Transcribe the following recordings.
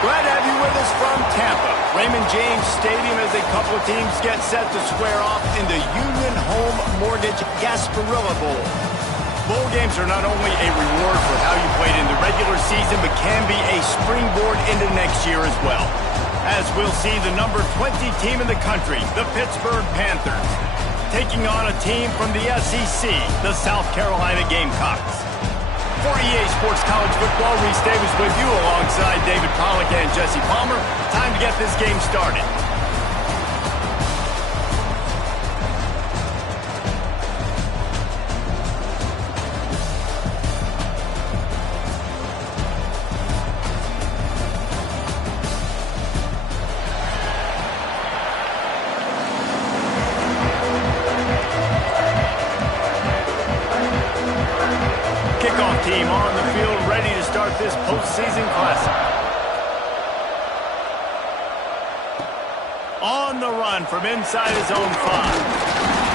Glad to have you with us from Tampa. Raymond James Stadium as a couple of teams get set to square off in the Union Home Mortgage Gasparilla Bowl. Bowl games are not only a reward for how you played in the regular season, but can be a springboard into next year as well. As we'll see the number 20 team in the country, the Pittsburgh Panthers, taking on a team from the SEC, the South Carolina Gamecocks. For EA Sports College Football, Reese Davis with you alongside David Pollack and Jesse Palmer. Time to get this game started. Kickoff team on the field, ready to start this postseason classic. On the run from inside his own 5.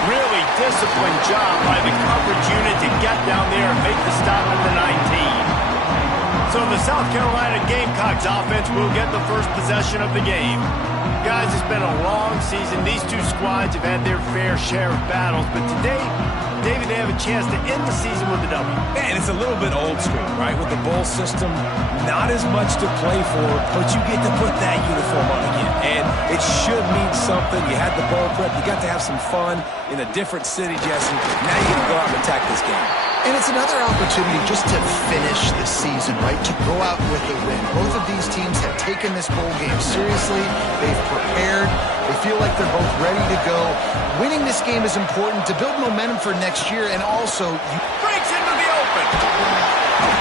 Really disciplined job by the coverage unit to get down there and make the stop at the 19. So the South Carolina Gamecocks offense will get the first possession of the game. Guys, it's been a long season. These two squads have had their fair share of battles, but today, David, they have a chance to end the season with a W. Man, it's a little bit old school, right? With the bowl system, not as much to play for, but you get to put that uniform on again. And it should mean something. You had the bowl prep. You got to have some fun in a different city, Jesse. Now you get to go out and attack this game. And it's another opportunity just to finish the season, right? To go out with a win. Both of these teams have taken this bowl game seriously. They've prepared. They feel like they're both ready to go. Winning this game is important to build momentum for next year, and also breaks into the open.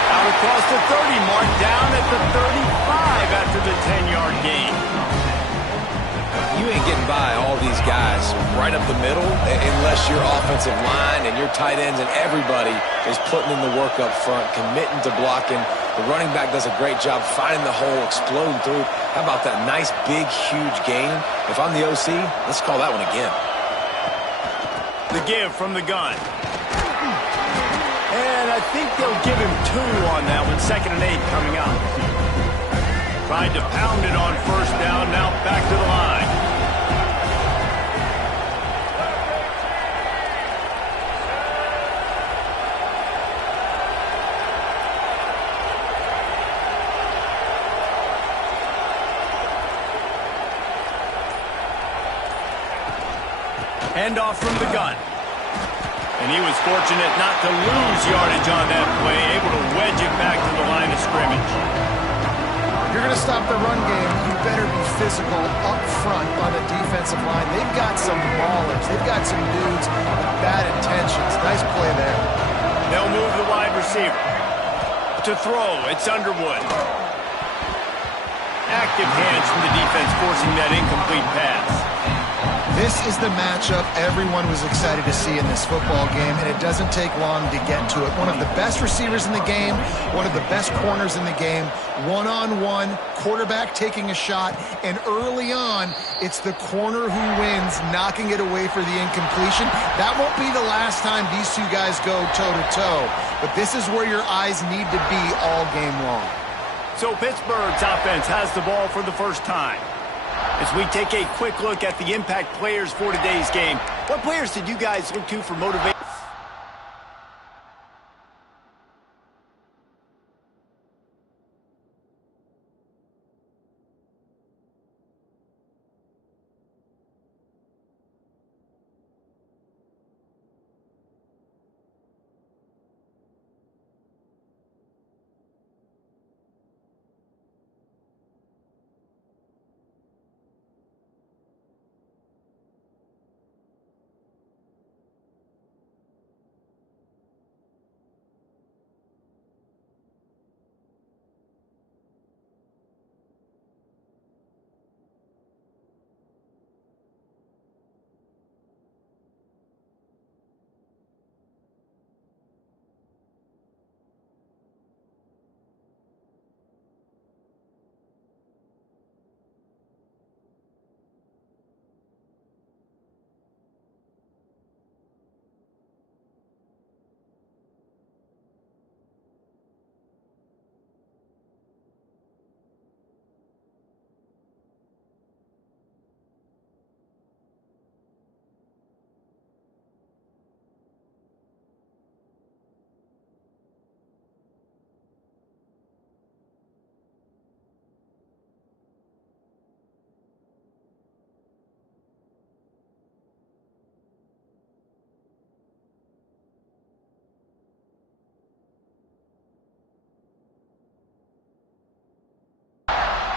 Out across the 30 mark, down at the 35 after the 10-yard gain. You ain't getting by all these guys right up the middle unless your offensive line and your tight ends and everybody is putting in the work up front, committing to blocking. The running back does a great job finding the hole, exploding through. How about that nice, big, huge gain? If I'm the OC, let's call that one again. The give from the gun. And I think they'll give him 2 on that one. 2nd and 8 coming up. Tried to pound it on first down, now back to the line. Handoff from the gun. And he was fortunate not to lose yardage on that play, able to wedge it back to the line of scrimmage. If you're going to stop the run game, you better be physical up front on the defensive line. They've got some ballers. They've got some dudes with bad intentions. Nice play there. They'll move the wide receiver. To throw, it's Underwood. Active hands from the defense forcing that incomplete pass. This is the matchup everyone was excited to see in this football game, and it doesn't take long to get to it. One of the best receivers in the game, one of the best corners in the game, one-on-one, quarterback taking a shot, and early on, it's the corner who wins, knocking it away for the incompletion. That won't be the last time these two guys go toe-to-toe, but this is where your eyes need to be all game long. So Pittsburgh's offense has the ball for the first time. As we take a quick look at the impact players for today's game, what players did you guys look to for motivation?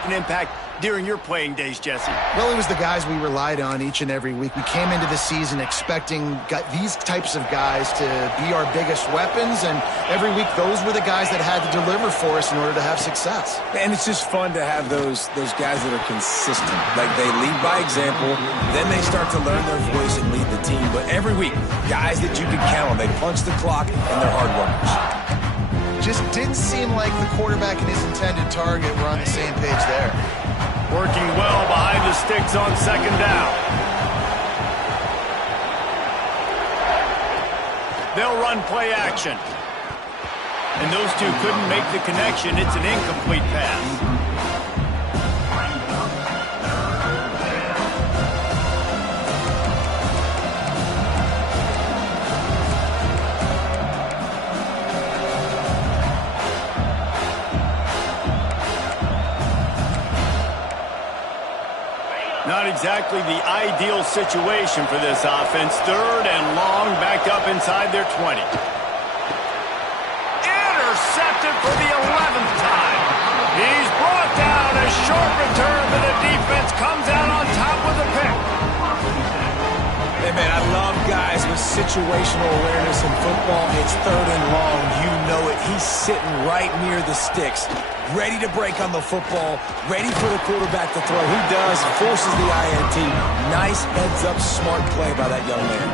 an impact during your playing days, Jesse? Well, it was the guys we relied on each and every week. We came into the season expecting these types of guys to be our biggest weapons, and every week those were the guys that had to deliver for us in order to have success. And it's just fun to have those guys that are consistent. Like, they lead by example, then they start to learn their voice and lead the team. But every week, guys that you can count on, they punch the clock and they're hard workers. Just didn't seem like the quarterback and his intended target were on the same page there. Working well behind the sticks on second down. They'll run play action. And those two couldn't make the connection. It's an incomplete pass. Not exactly the ideal situation for this offense. Third and long, backed up inside their 20. Intercepted for the 11th time. He's brought down. A short return, but the defense comes out on top with a pick. Hey, man, I love guys with situational awareness in football. It's third and long. You know it. He's sitting right near the sticks, ready to break on the football, ready for the quarterback to throw. He does, forces the INT. Nice heads-up, smart play by that young man.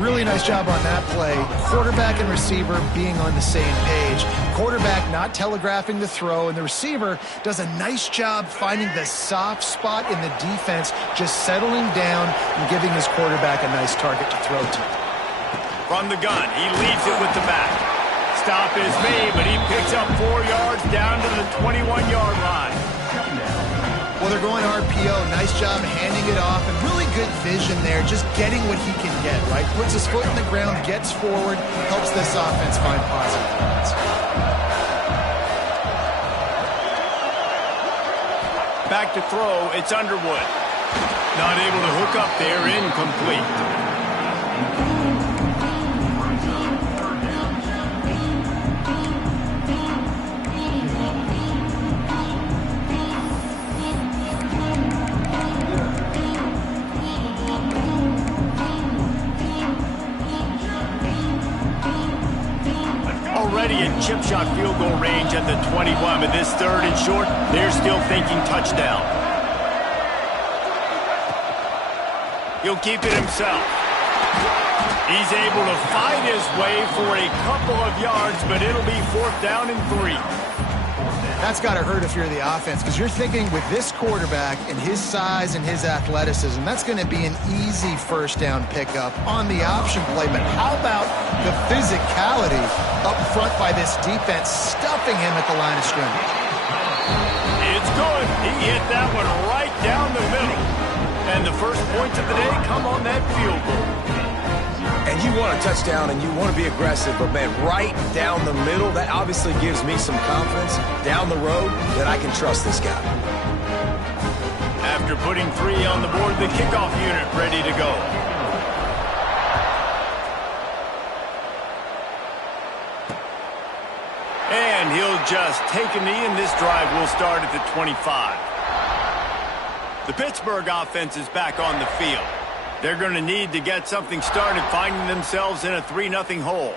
Really nice job on that play. Quarterback and receiver being on the same page. Quarterback not telegraphing the throw, and the receiver does a nice job finding the soft spot in the defense, just settling down and giving his quarterback a nice target to throw to. From the gun, he leads it with the back. Stop is made, but he picks up 4 yards down to the 21-yard line. Well, they're going RPO. Nice job handing it off, and really good vision there, just getting what he can get, right? Puts his foot in the ground, gets forward, helps this offense find positive points. Back to throw, it's Underwood. Not able to hook up there, incomplete. Already in chip shot field goal range at the 21, but this third and short, they're still thinking touchdown. He'll keep it himself. He's able to fight his way for a couple of yards, but it'll be 4th down and 3. That's got to hurt if you're the offense, because you're thinking with this quarterback and his size and his athleticism, that's going to be an easy first down pickup on the option play. But how about the physicality up front by this defense, stuffing him at the line of scrimmage? It's good. He hit that one right down the middle. And the first points of the day come on that field goal. And you want a touchdown and you want to be aggressive, but, man, right down the middle, that obviously gives me some confidence down the road that I can trust this guy. After putting 3 on the board, the kickoff unit ready to go. And he'll just take a knee, and this drive will start at the 25. The Pittsburgh offense is back on the field. They're going to need to get something started, finding themselves in a 3-0 hole.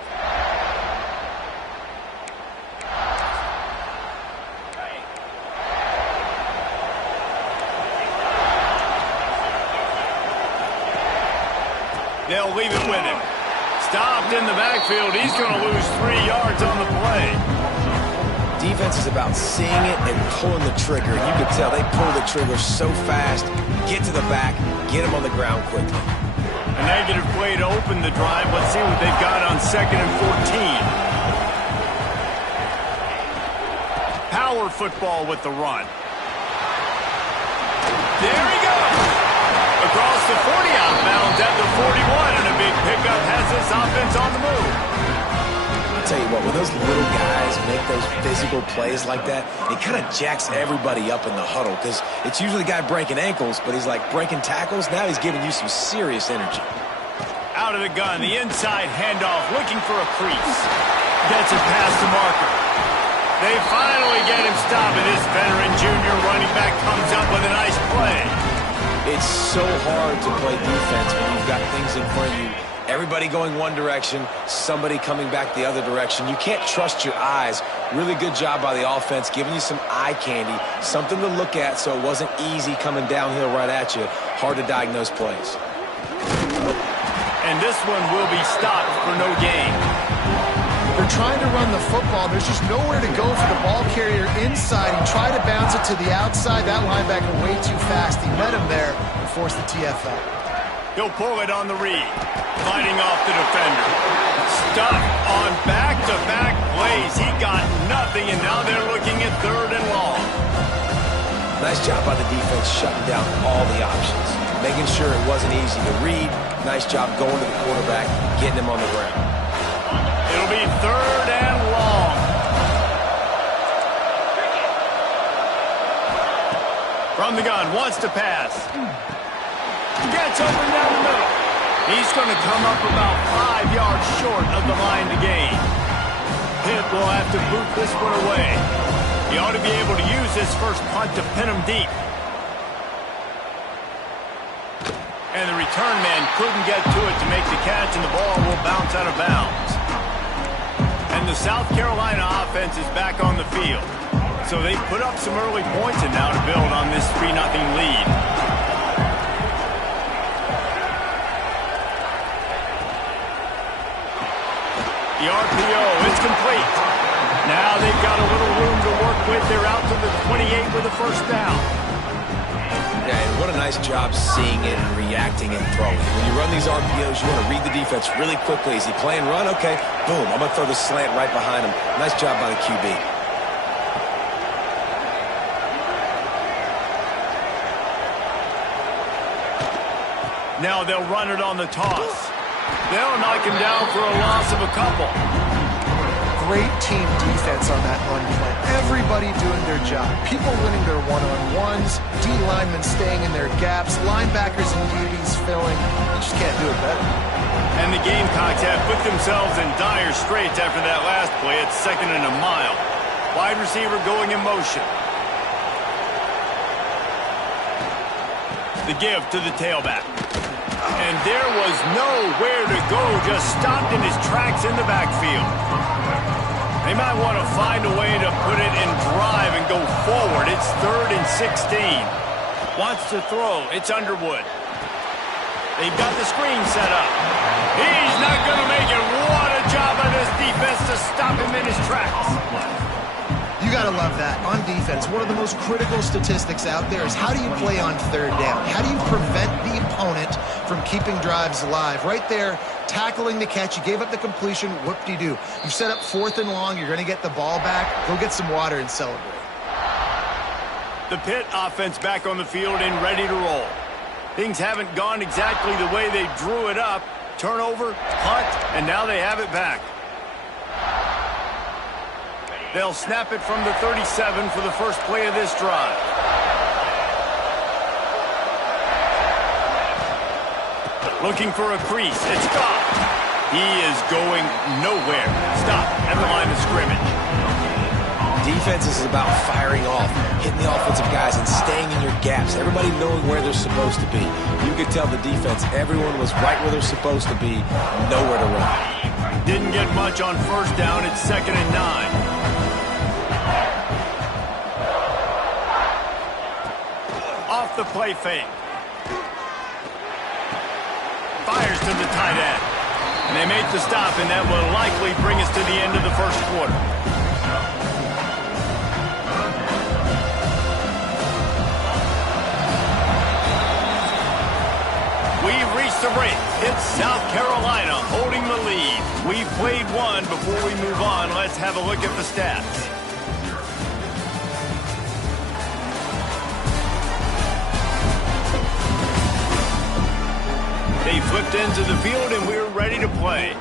They'll leave it with him. Stopped in the backfield. He's going to lose 3 yards on the play. Defense is about seeing it and pulling the trigger. You can tell they pull the trigger so fast, get to the back, get him on the ground quickly. A negative play to open the drive. Let's see what they've got on 2nd and 14. Power football with the run. There he goes. Across the 40 outbounds at the 41, and a big pickup has this offense on the move. I'll tell you what, when those little guys make those physical plays like that, it kind of jacks everybody up in the huddle, because it's usually the guy breaking ankles, but he's like breaking tackles. Now he's giving you some serious energy. Out of the gun, the inside handoff, looking for a crease. Gets it past the marker. They finally get him stop, and this veteran junior running back comes up with a nice play. It's so hard to play defense when you've got things in front of you. Everybody going one direction, somebody coming back the other direction. You can't trust your eyes. Really good job by the offense, giving you some eye candy, something to look at so it wasn't easy coming downhill right at you. Hard to diagnose plays. And this one will be stopped for no gain. They're trying to run the football. There's just nowhere to go for the ball carrier inside. He tried to bounce it to the outside. That linebacker way too fast. He met him there and forced the TFL. He'll pull it on the read. Fighting off the defender. Stuck on back-to-back plays. He got nothing, and now they're looking at 3rd and long. Nice job by the defense shutting down all the options. Making sure it wasn't easy to read. Nice job going to the quarterback, getting him on the ground. It'll be 3rd and long. From the gun, wants to pass. Gets open down the middle. He's going to come up about 5 yards short of the line to gain. Pitt will have to boot this one away. He ought to be able to use this first punt to pin him deep. And the return man couldn't get to it to make the catch, and the ball will bounce out of bounds. And the South Carolina offense is back on the field. So they put up some early points and now to build on this 3-0 lead. The RPO is complete. Now they've got a little room to work with. They're out to the 28 with a first down. Yeah, and what a nice job seeing it and reacting and throwing. When you run these RPOs, you want to read the defense really quickly. Is he playing run? Okay, boom, I'm going to throw the slant right behind him. Nice job by the QB. Now they'll run it on the toss. They'll knock him down for a loss of a couple. Great team defense on that run play. Everybody doing their job. People winning their one-on-ones, D linemen staying in their gaps, linebackers and DBs filling. You just can't do it better. And the Gamecocks have put themselves in dire straits after that last play. It's 2nd and a mile. Wide receiver going in motion. The give to the tailback. And there was nowhere to go, just stopped in his tracks in the backfield. They might want to find a way to put it in drive and go forward. It's 3rd and 16. Wants to throw. It's Underwood. They've got the screen set up. He's not going to make it. What a job by this defense to stop him in his tracks. You got to love that. On defense, one of the most critical statistics out there is how do you play on 3rd down? How do you prevent the opponent from keeping drives alive? Right there, tackling the catch. You gave up the completion. Whoop-de-doo. You set up 4th and long. You're going to get the ball back. Go get some water and celebrate. The Pitt offense back on the field and ready to roll. Things haven't gone exactly the way they drew it up. Turnover, punt, and now they have it back. They'll snap it from the 37 for the first play of this drive. Looking for a crease. It's gone. He is going nowhere. Stop at the line of scrimmage. Defense is about firing off, hitting the offensive guys and staying in your gaps. Everybody knowing where they're supposed to be. You could tell the defense, everyone was right where they're supposed to be, nowhere to run. Didn't get much on first down. It's 2nd and 9. Off the play fake. Fires to the tight end. And they make the stop, and that will likely bring us to the end of the first quarter. We've reached the break. It's South Carolina holding the lead. We've played one. Before we move on, let's have a look at the stats. They flipped into the field, and we're ready to play.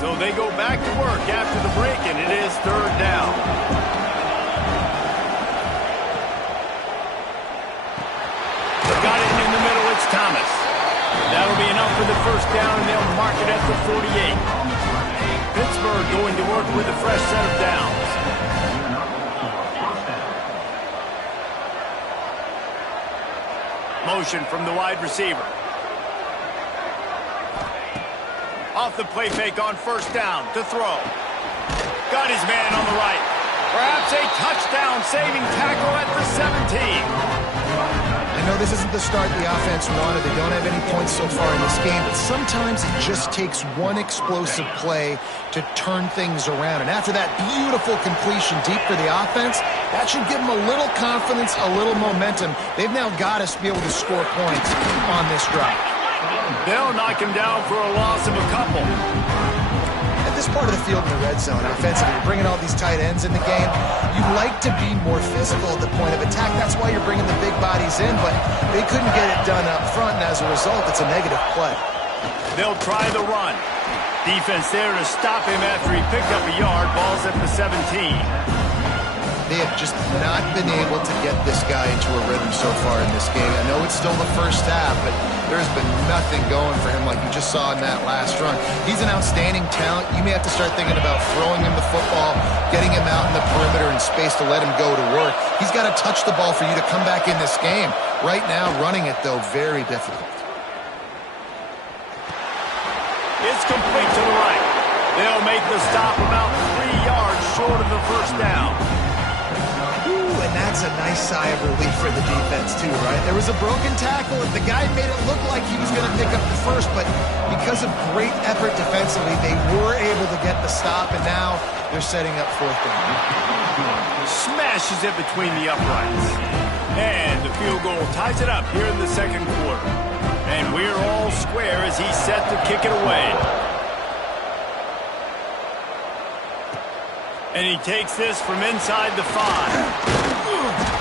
So they go back to work after the break, and it is 3rd down. Thomas. That'll be enough for the first down, and they'll mark it at the 48. Pittsburgh going to work with a fresh set of downs. Motion from the wide receiver. Off the play fake on first down to throw. Got his man on the right. Perhaps a touchdown-saving tackle at the 17. I know this isn't the start the offense wanted. They don't have any points so far in this game, but sometimes it just takes one explosive play to turn things around. And after that beautiful completion deep for the offense, that should give them a little confidence, a little momentum. They've now got to be able to score points on this drive. They'll knock him down for a loss of a couple. At this part of the field in the red zone, offensively, you're bringing all these tight ends in the game. You'd like to be more physical at the point of attack. That's why you're bringing the big bodies in, but they couldn't get it done up front, and as a result, it's a negative play. They'll try the run. Defense there to stop him after he picked up a yard. Ball's at the 17. They have just not been able to get this guy into a rhythm so far in this game. I know it's still the first half, but there's been nothing going for him like you just saw in that last run. He's an outstanding talent. You may have to start thinking about throwing him the football, getting him out in the perimeter in space to let him go to work. He's got to touch the ball for you to come back in this game. Right now, running it, though, very difficult. It's complete to the right. They'll make the stop about 3 yards short of the first down. And that's a nice sigh of relief for the defense, too, right? There was a broken tackle, and the guy made it look like he was going to pick up the first, but because of great effort defensively, they were able to get the stop, and now they're setting up fourth down. Smashes it between the uprights. And the field goal ties it up here in the second quarter. And we're all square as he's set to kick it away. And he takes this from inside the 5.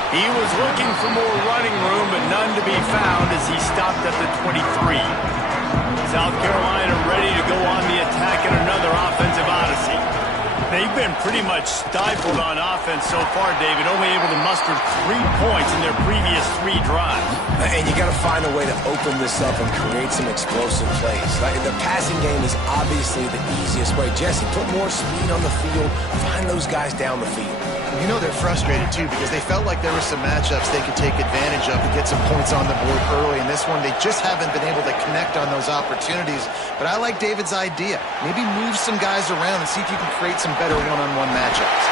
He was looking for more running room, but none to be found as he stopped at the 23. South Carolina ready to go on the attack in another offensive odyssey. They've been pretty much stifled on offense so far, David, only able to muster 3 points in their previous 3 drives. And you got to find a way to open this up and create some explosive plays. Like the passing game is obviously the easiest way. Jesse, put more speed on the field, find those guys down the field. You know they're frustrated, too, because they felt like there were some matchups they could take advantage of to get some points on the board early. In this one, they just haven't been able to connect on those opportunities. But I like David's idea. Maybe move some guys around and see if you can create some better one-on-one matchups.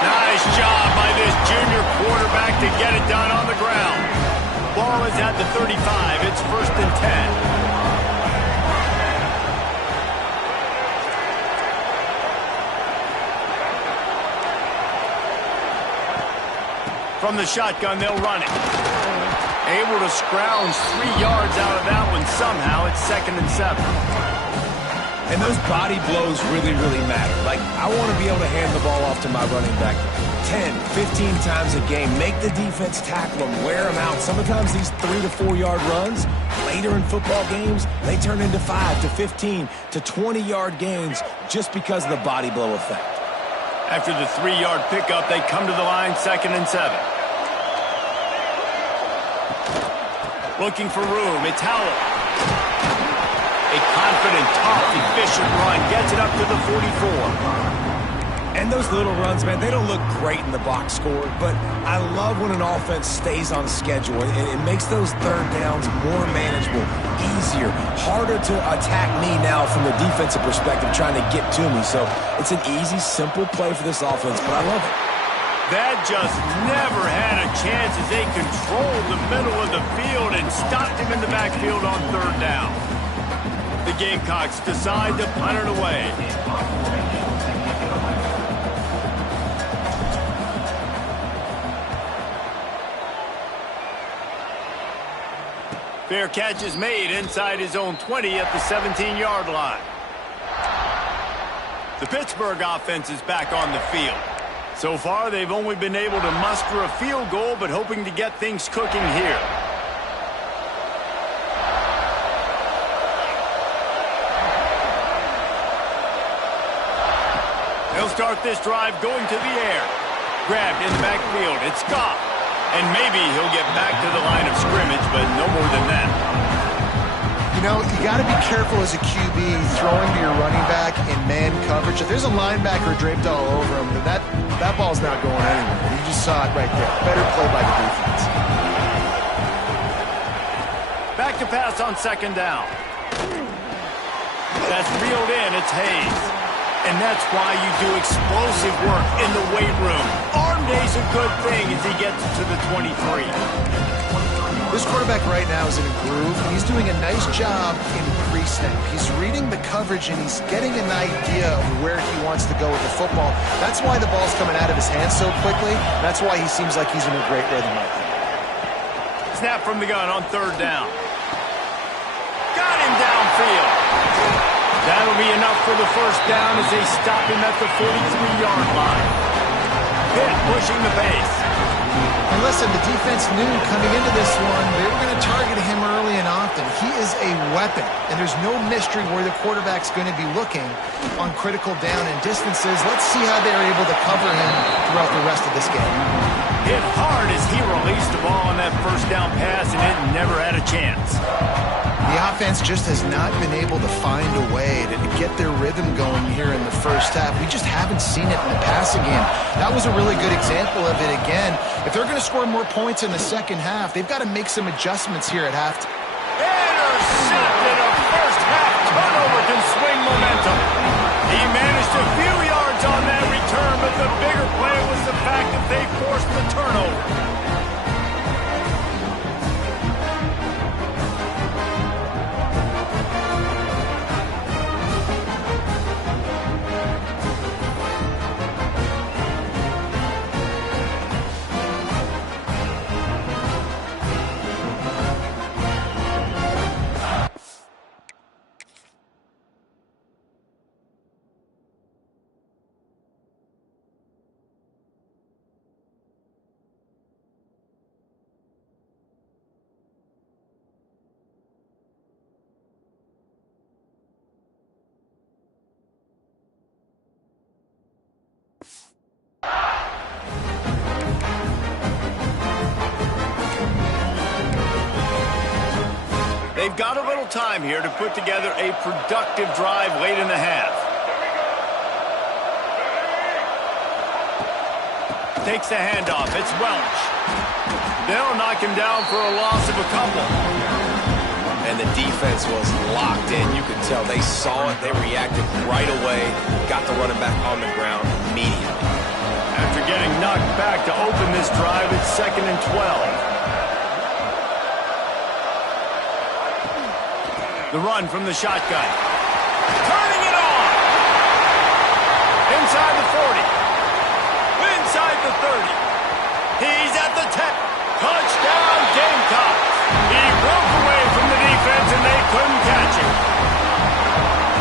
Nice job by this junior quarterback to get it done on the ground. Ball is at the 35. It's 1st and 10. From the shotgun, they'll run it. Able to scrounge 3 yards out of that one somehow. It's 2nd and 7. And those body blows really, really matter. Like, I want to be able to hand the ball off to my running back 10, 15 times a game. Make the defense tackle them, wear them out. Sometimes these 3 to 4 yard runs, later in football games, they turn into 5 to 15 to 20 yard gains just because of the body blow effect. After the 3 yard pickup, they come to the line 2nd and 7. Looking for room. It's Howell. A confident, tough, efficient run. Gets it up to the 44. And those little runs, man, they don't look great in the box score, but I love when an offense stays on schedule. It makes those third downs more manageable, easier, harder to attack me now from the defensive perspective trying to get to me. So it's an easy, simple play for this offense, but I love it. That just never had a chance as they controlled the middle of the field and stopped him in the backfield on 3rd down. The Gamecocks decide to punt it away. Fair catch is made inside his own 20 at the 17-yard line. The Pittsburgh offense is back on the field. So far, they've only been able to muster a field goal, but hoping to get things cooking here. They'll start this drive going to the air. Grabbed in the backfield. It's Goff. And maybe he'll get back to the line of scrimmage, but no more than that. know, you got to be careful as a QB throwing to your running back in man coverage. If there's a linebacker draped all over him, then that ball's not going anywhere. You just saw it right there. Better play by the defense. Back to pass on second down. That's reeled in. It's Hayes. And that's why you do explosive work in the weight room. Arm day's a good thing as he gets to the 23. This quarterback right now is in a groove. He's doing a nice job in pre-snap. He's reading the coverage, and he's getting an idea of where he wants to go with the football. That's why the ball's coming out of his hands so quickly. That's why he seems like he's in a great rhythm right now. Snap from the gun on third down. Got him downfield. That'll be enough for the first down as they stop him at the 43-yard line. Pitt pushing the pace. And listen, the defense knew coming into this one, they were going to target him early and often. He is a weapon, and there's no mystery where the quarterback's going to be looking on critical down and distances. Let's see how they're able to cover him throughout the rest of this game. Hit hard as he released the ball on that first down pass, and it never had a chance. The offense just has not been able to find a way to get their rhythm going here in the first half. We just haven't seen it in the passing game. That was a really good example of it again. If they're going to score more points in the second half, they've got to make some adjustments here at halftime. Intercepted. A first half turnover can swing momentum. He managed a few yards on that return, but the bigger play was the fact that they forced the turnover. They've got a little time here to put together a productive drive late in the half. Takes the handoff. It's Welch. They'll knock him down for a loss of a couple. And the defense was locked in. You could tell they saw it. They reacted right away. Got the running back on the ground immediately. After getting knocked back to open this drive, it's 2nd and 12. The run from the shotgun. Turning it on. Inside the 40. Inside the 30. He's at the 10. Touchdown, Gamecocks. He broke away from the defense, and they couldn't catch him.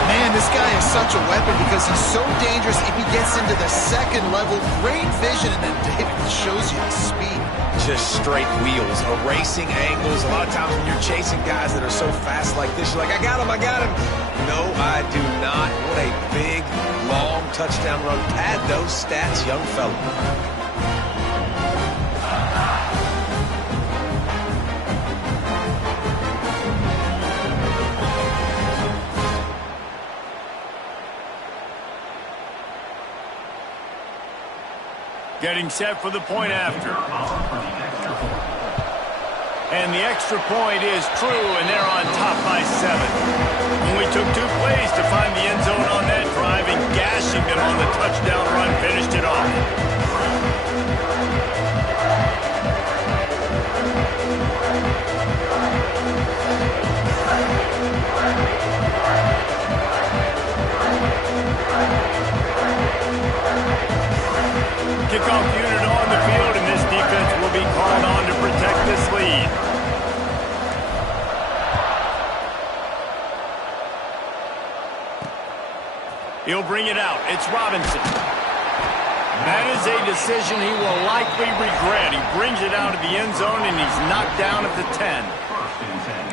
Man, this guy is such a weapon because he's so dangerous if he gets into the second level. Great vision, and then David shows you the speed. Just straight wheels, erasing angles. A lot of times when you're chasing guys that are so fast like this, you're like, I got him. No, I do not. What a big, long touchdown run. Pad those stats, young fella. Getting set for the point after. And the extra point is true, and they're on top by 7. Only took 2 plays to find the end zone on that drive, and gashing them on the touchdown run finished it off. Kickoff unit on the field, and this defense will be called on to protect this lead. He'll bring it out. It's Robinson. That is a decision he will likely regret. He brings it out of the end zone, and he's knocked down at the 10.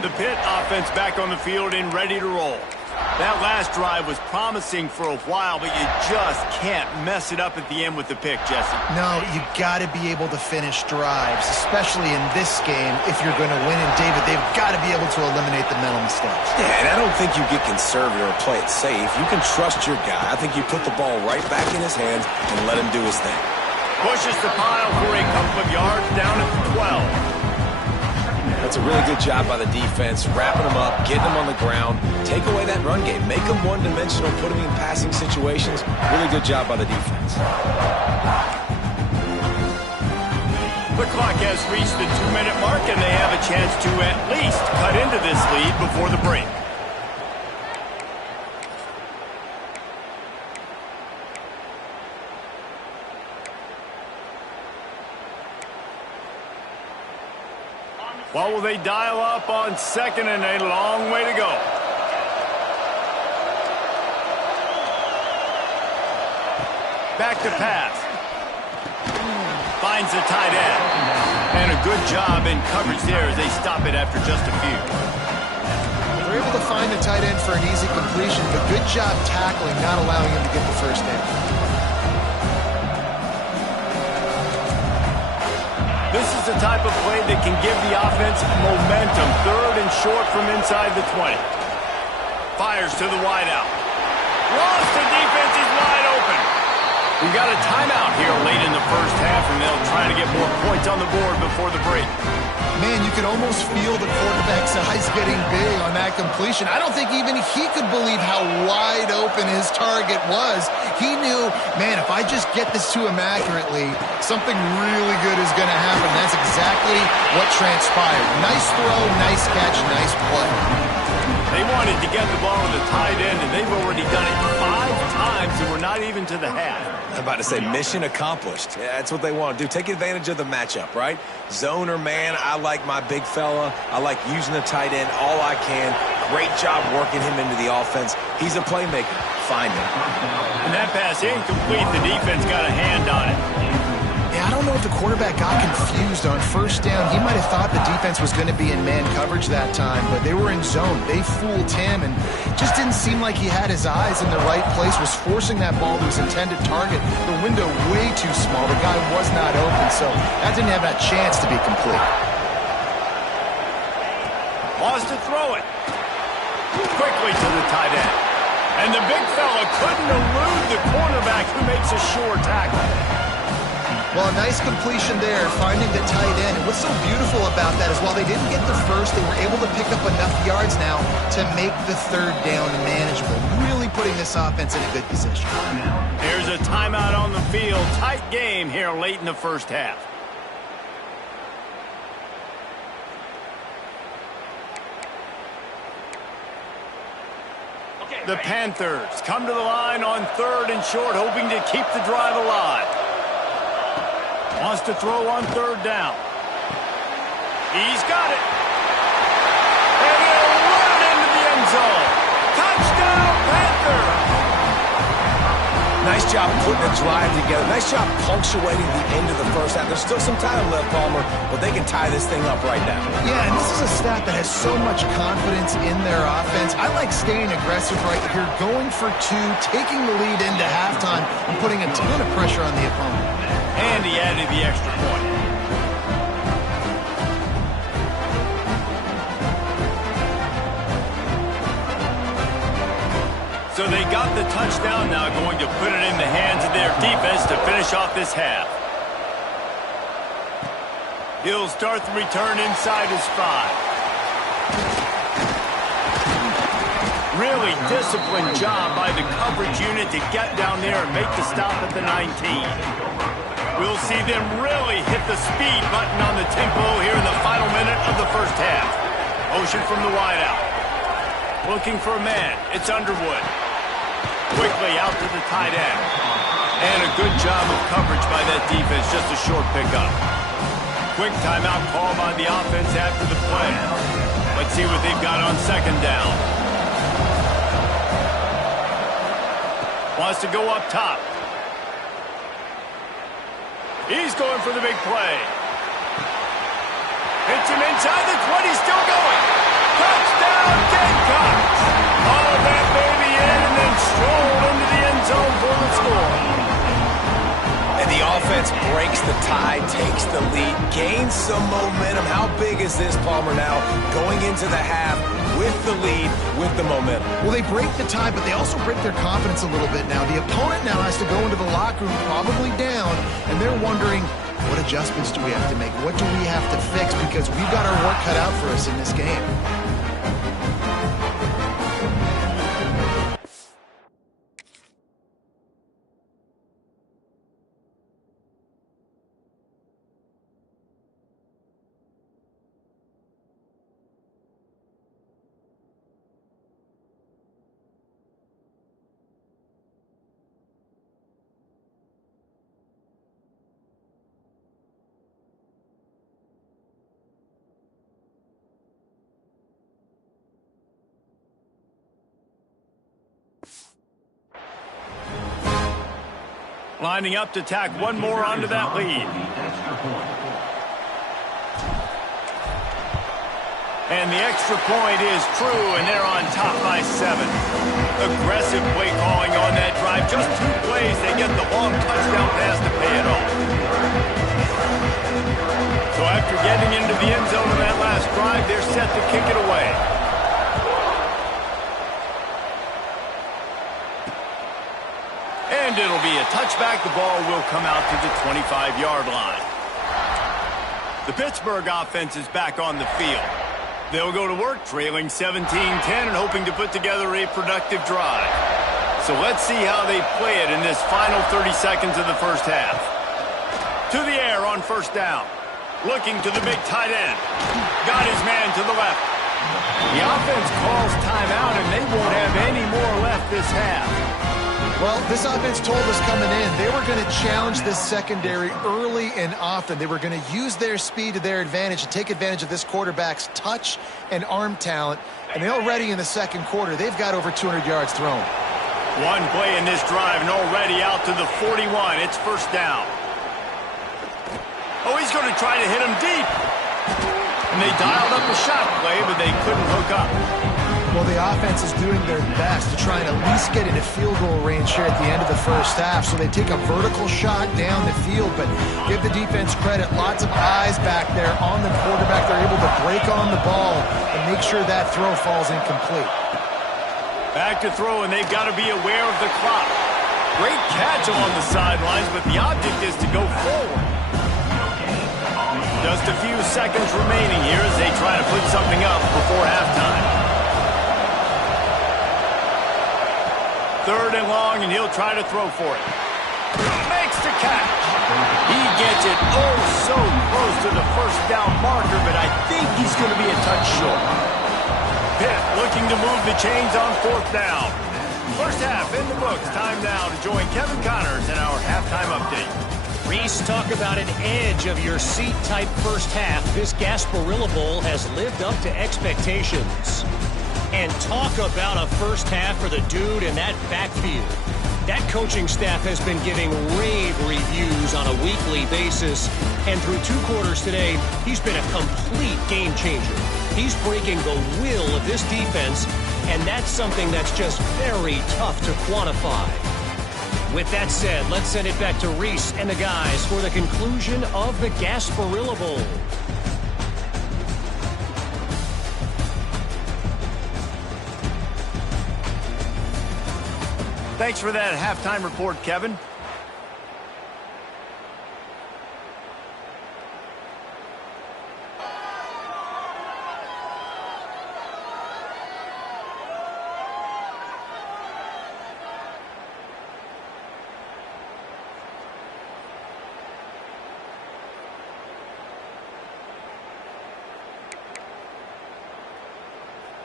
The Pitt offense back on the field and ready to roll. That last drive was promising for a while, but you just can't mess it up at the end with the pick, Jesse. No, you got to be able to finish drives, especially in this game if you're going to win. And, David, they've got to be able to eliminate the mental mistakes. Yeah, and I don't think you get conservative or play it safe. You can trust your guy. I think you put the ball right back in his hands and let him do his thing. Pushes the pile for a couple of yards down at the 12. That's a really good job by the defense, wrapping them up, getting them on the ground, take away that run game, make them one-dimensional, put them in passing situations. Really good job by the defense. The clock has reached the 2-minute mark, and they have a chance to at least cut into this lead before the break. What will they dial up on second, and a long way to go? Back to pass. Finds the tight end. And a good job in coverage there as they stop it after just a few. They're able to find the tight end for an easy completion, but good job tackling, not allowing him to get the first down. This is the type of play that can give the offense momentum. Third and short from inside the 20. Fires to the wideout. Lost, the defense is wide open. We've got a timeout here late in the first half, and they'll try to get more points on the board before the break. Man, you could almost feel the quarterback's eyes getting big on that completion. I don't think even he could believe how wide open his target was. He knew, man, if I just get this to him accurately, something really good is going to happen. That's exactly what transpired. Nice throw, nice catch, nice play. They wanted to get the ball to the tight end, and they've already done it 5 times, and we're not even to the half. I'm about to say mission accomplished. Yeah, that's what they want to do. Take advantage of the matchup, right? Zone or man, I like my big fella. I like using the tight end all I can. Great job working him into the offense. He's a playmaker. Find him. And that pass incomplete. The defense got a hand on it. Yeah, I don't know if the quarterback got confused on first down. He might have thought the defense was going to be in man coverage that time, but they were in zone. They fooled him, and just didn't seem like he had his eyes in the right place, was forcing that ball to his intended target. The window way too small. The guy was not open, so that didn't have that chance to be complete. Wants to throw it. Quickly to the tight end. And the big fella couldn't elude the cornerback, who makes a sure tackle. Well, a nice completion there, finding the tight end. And what's so beautiful about that is while they didn't get the first, they were able to pick up enough yards now to make the third down manageable. Really putting this offense in a good position. Here's a timeout on the field. Tight game here late in the first half. The Panthers come to the line on third and short, hoping to keep the drive alive. Wants to throw on third down. He's got it. And he'll run it into the end zone. Touchdown, Panthers! Nice job putting a drive together. Nice job punctuating the end of the first half. There's still some time left, Palmer, but they can tie this thing up right now. Yeah, and this is a staff that has so much confidence in their offense. I like staying aggressive right here, going for 2, taking the lead into halftime, and putting a ton of pressure on the opponent. And he added the extra point. So they got the touchdown now, going to put it in the hands of their defense to finish off this half. He'll start the return inside his 5. Really disciplined job by the coverage unit to get down there and make the stop at the 19. We'll see them really hit the speed button on the tempo here in the final minute of the first half. Motion from the wideout. Looking for a man. It's Underwood. Quickly out to the tight end. And a good job of coverage by that defense. Just a short pickup. Quick timeout call by the offense after the play. Let's see what they've got on second down. Wants to go up top. He's going for the big play. Hits him inside the 20, still going. Touchdown, Gamecocks! Oh, that breaks the tie, takes the lead, gains some momentum. How big is this, Palmer, now going into the half with the lead, with the momentum? Well, they break the tie, but they also break their confidence a little bit now. The opponent now has to go into the locker room probably down, and they're wondering, what adjustments do we have to make? What do we have to fix? Because we've got our work cut out for us in this game. Lining up to tack one more onto that lead. And the extra point is true, and they're on top by 7. Aggressive play calling on that drive. Just 2 plays, they get the long touchdown pass to pay it off. So after getting into the end zone on that last drive, they're set to kick it away. And it'll be a touchback. The ball will come out to the 25-yard line. The Pittsburgh offense is back on the field. They'll go to work trailing 17-10 and hoping to put together a productive drive. So let's see how they play it in this final 30 seconds of the first half. To the air on first down. Looking to the big tight end. Got his man to the left. The offense calls timeout, and they won't have any more left this half. Well, this offense told us coming in they were going to challenge this secondary early and often. They were going to use their speed to their advantage and take advantage of this quarterback's touch and arm talent. And already in the second quarter, they've got over 200 yards thrown. One play in this drive and already out to the 41. It's first down. Oh, he's going to try to hit him deep. And they dialed up a shot play, but they couldn't hook up. Well, the offense is doing their best to try and at least get into field goal range here at the end of the first half. So they take a vertical shot down the field, but give the defense credit. Lots of eyes back there on the quarterback. They're able to break on the ball and make sure that throw falls incomplete. Back to throw, and they've got to be aware of the clock. Great catch along the sidelines, but the object is to go forward. Just a few seconds remaining here as they try to put something up before halftime. 3rd and long, and he'll try to throw for it. Makes the catch. He gets it oh so close to the first down marker, but I think he's going to be a touch short. Pitt looking to move the chains on 4th down. First half in the books. Time now to join Kevin Connors in our halftime update. Reese, talk about an edge of your seat type first half. This Gasparilla Bowl has lived up to expectations. And talk about a first half for the dude in that backfield. That coaching staff has been giving rave reviews on a weekly basis. And through 2 quarters today, he's been a complete game changer. He's breaking the will of this defense, and that's something that's just very tough to quantify. With that said, let's send it back to Reese and the guys for the conclusion of the Gasparilla Bowl. Thanks for that halftime report, Kevin.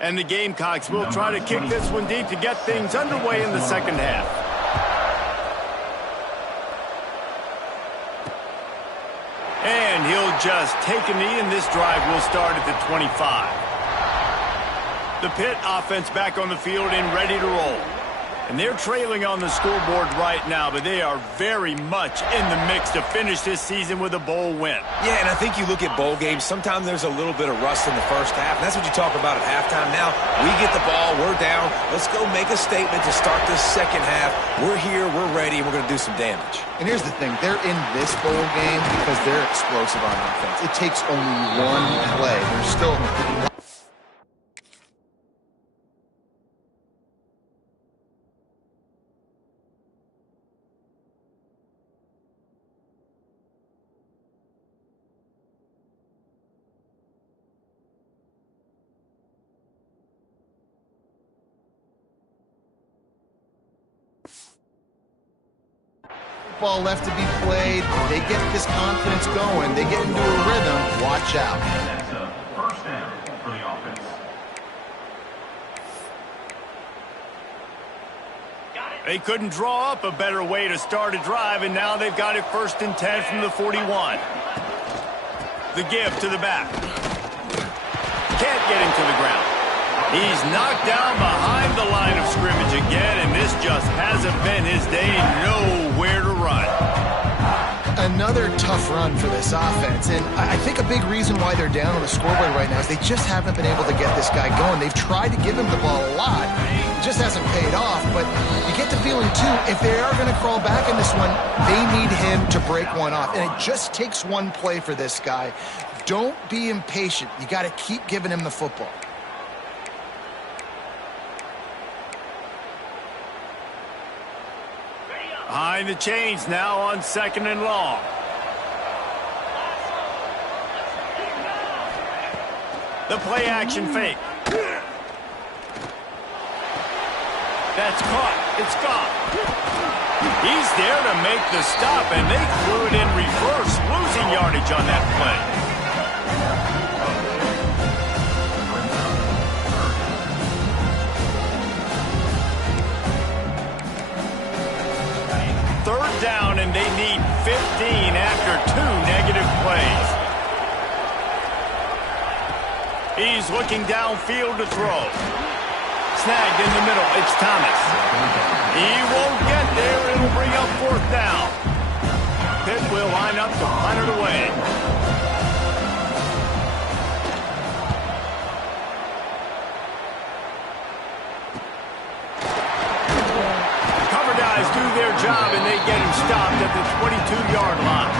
And the Gamecocks will try to kick this one deep to get things underway in the second half. And he'll just take a knee, and this drive will start at the 25. The Pitt offense back on the field and ready to roll. And they're trailing on the scoreboard right now, but they are very much in the mix to finish this season with a bowl win. Yeah, and I think you look at bowl games, sometimes there's a little bit of rust in the first half, and that's what you talk about at halftime. Now, we get the ball, we're down, let's go make a statement to start this second half. We're here, we're ready, and we're going to do some damage. And here's the thing, they're in this bowl game because they're explosive on offense. It takes only one play. They're still... Ball left to be played. They get this confidence going. They get into a rhythm. Watch out. That's a first down for the offense. They couldn't draw up a better way to start a drive, and now they've got it 1st and 10 from the 41. The give to the back. Can't get him to the ground. He's knocked down behind the line of scrimmage again, and this just hasn't been his day. Nowhere to run. Another tough run for this offense, and I think a big reason why they're down on the scoreboard right now is they just haven't been able to get this guy going. They've tried to give him the ball a lot. It just hasn't paid off, but you get the feeling, too, if they are going to crawl back in this one, they need him to break one off, and it just takes one play for this guy. Don't be impatient. You got to keep giving him the football. Behind the chains now on 2nd and long. The play action fake. That's caught. It's gone. He's there to make the stop, and they threw it in reverse, losing yardage on that play. Third down, and they need 15 after 2 negative plays. He's looking downfield to throw. Snagged in the middle. It's Thomas. He won't get there. It'll bring up 4th down. Pitt will line up to punt it away. Do their job, and they get him stopped at the 22-yard line.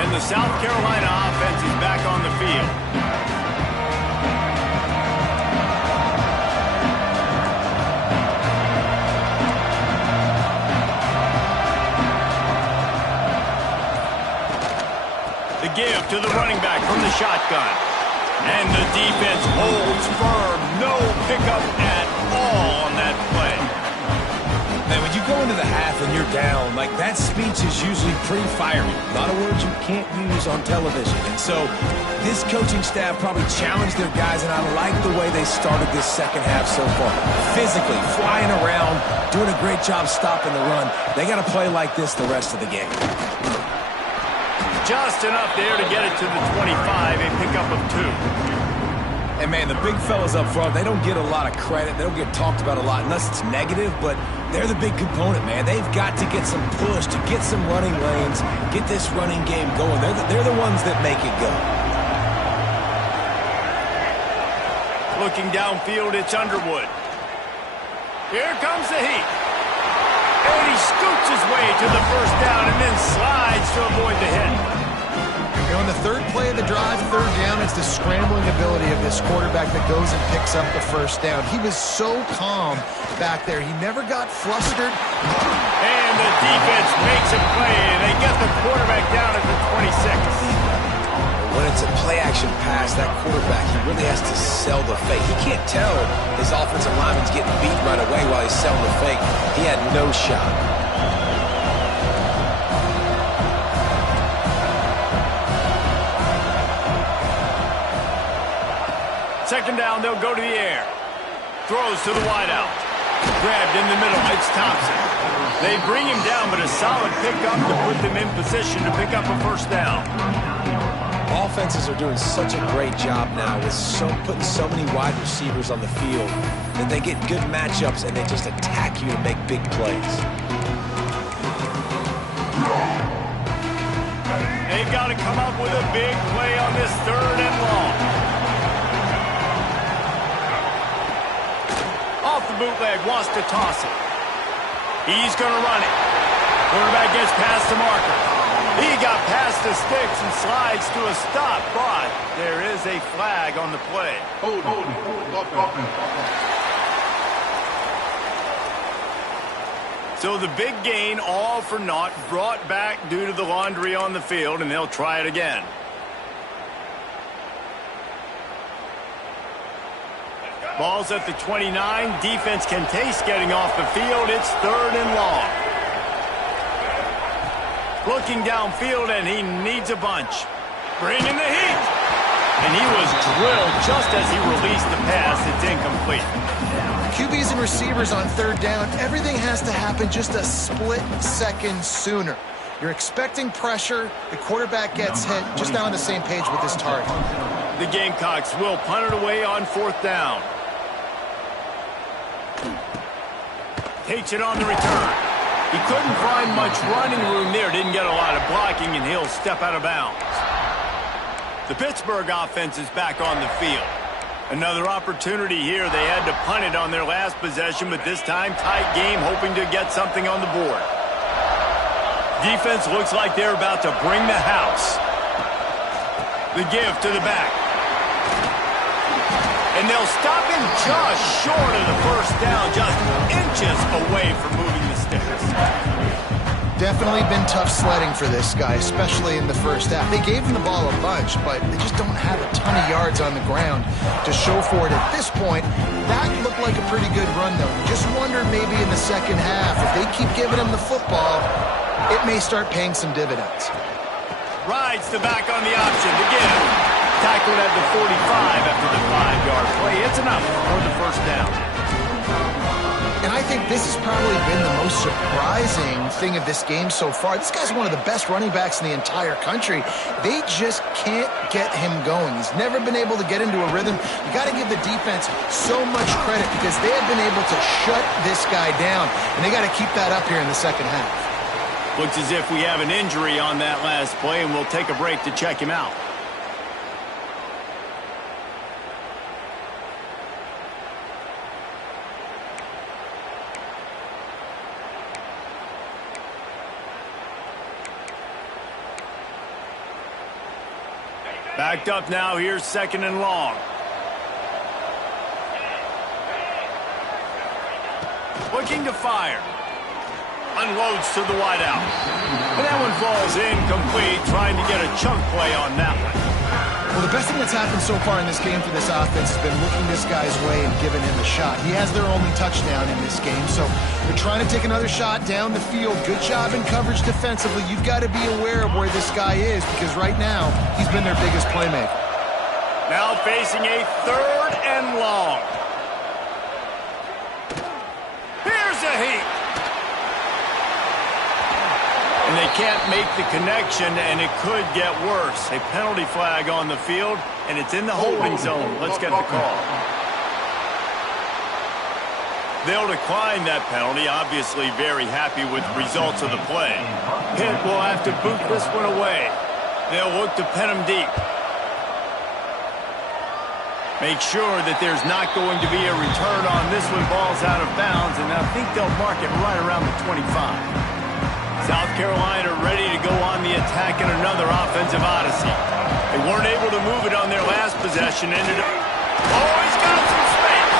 And the South Carolina offense is back on the field. The give to the running back from the shotgun. And the defense holds firm. No pickup at all on that play. Man, when you go into the half and you're down, like, that speech is usually pretty fiery. A lot of words you can't use on television. And so this coaching staff probably challenged their guys, and I like the way they started this second half so far. Physically, flying around, doing a great job stopping the run. They got to play like this the rest of the game. Just enough there to get it to the 25, a pickup of 2. And, man, the big fellas up front, they don't get a lot of credit. They don't get talked about a lot unless it's negative, but they're the big component, man. They've got to get some push, to get some running lanes, get this running game going. They're the ones that make it go. Looking downfield, it's Underwood. Here comes the heat. And he scoots his way to the 1st down and then slides to avoid the hit. On the 3rd play of the drive, 3rd down, it's the scrambling ability of this quarterback that goes and picks up the 1st down. He was so calm back there. He never got flustered. And the defense makes a play, and they get the quarterback down at the 26. When it's a play-action pass, that quarterback, he really has to sell the fake. He can't tell his offensive lineman's getting beat right away while he's selling the fake. He had no shot. 2nd down, they'll go to the air. Throws to the wideout. Grabbed in the middle. It's Thompson. They bring him down, but a solid pickup to put them in position to pick up a 1st down. Offenses are doing such a great job now with putting so many wide receivers on the field. that they get good matchups and they just attack you and make big plays. They've got to come up with a big play on this 3rd and long. Off the bootleg, wants to toss it. He's going to run it. Quarterback gets past the marker. He got past the sticks and slides to a stop, but there is a flag on the play. So the big gain, all for naught, brought back due to the laundry on the field, and they'll try it again. Ball's at the 29. Defense can taste getting off the field. It's 3rd and long. Looking downfield, and he needs a bunch. Bringing the heat. And he was drilled just as he released the pass. It's incomplete. QBs and receivers on 3rd down, everything has to happen just a split second sooner. You're expecting pressure. The quarterback gets hit. Just not on the same page with his target. The Gamecocks will punt it away on 4th down. Takes it on the return. He couldn't find much running room there. Didn't get a lot of blocking, and he'll step out of bounds. The Pittsburgh offense is back on the field. Another opportunity here. They had to punt it on their last possession, but this time tight game, hoping to get something on the board. Defense looks like they're about to bring the house. The give to the back. And they'll stop him just short of the 1st down, just inches away from moving the sticks. Definitely been tough sledding for this guy, especially in the 1st half. They gave him the ball a bunch, but they just don't have a ton of yards on the ground to show for it at this point. That looked like a pretty good run, though. You just wondered maybe in the 2nd half, if they keep giving him the football, it may start paying some dividends. Rides the back on the option to give. Tackled at the 45 after the 5-yard play. It's enough for the 1st down. And I think this has probably been the most surprising thing of this game so far. This guy's one of the best running backs in the entire country. They just can't get him going. He's never been able to get into a rhythm. You got to give the defense so much credit because they have been able to shut this guy down, and they got to keep that up here in the 2nd half. Looks as if we have an injury on that last play, and we'll take a break to check him out. Backed up now. Here's 2nd and long. Looking to fire. Unloads to the wideout. And that one falls incomplete, trying to get a chunk play on that one. Well, the best thing that's happened so far in this game for this offense has been looking this guy's way and giving him a shot. He has their only touchdown in this game, so they're trying to take another shot down the field. Good job in coverage defensively. You've got to be aware of where this guy is because right now he's been their biggest playmaker. Now facing a 3rd and long. Here's a heat. And they can't make the connection, and it could get worse. A penalty flag on the field, and it's in the holding zone. Let's get the call. They'll decline that penalty, obviously very happy with the results of the play. Pitt will have to boot this one away. They'll look to pin him deep. Make sure that there's not going to be a return on this one. Ball's out of bounds, and I think they'll mark it right around the 25. South Carolina ready to go on the attack in another offensive odyssey. They weren't able to move it on their last possession. Ended up... Oh, he's got some space.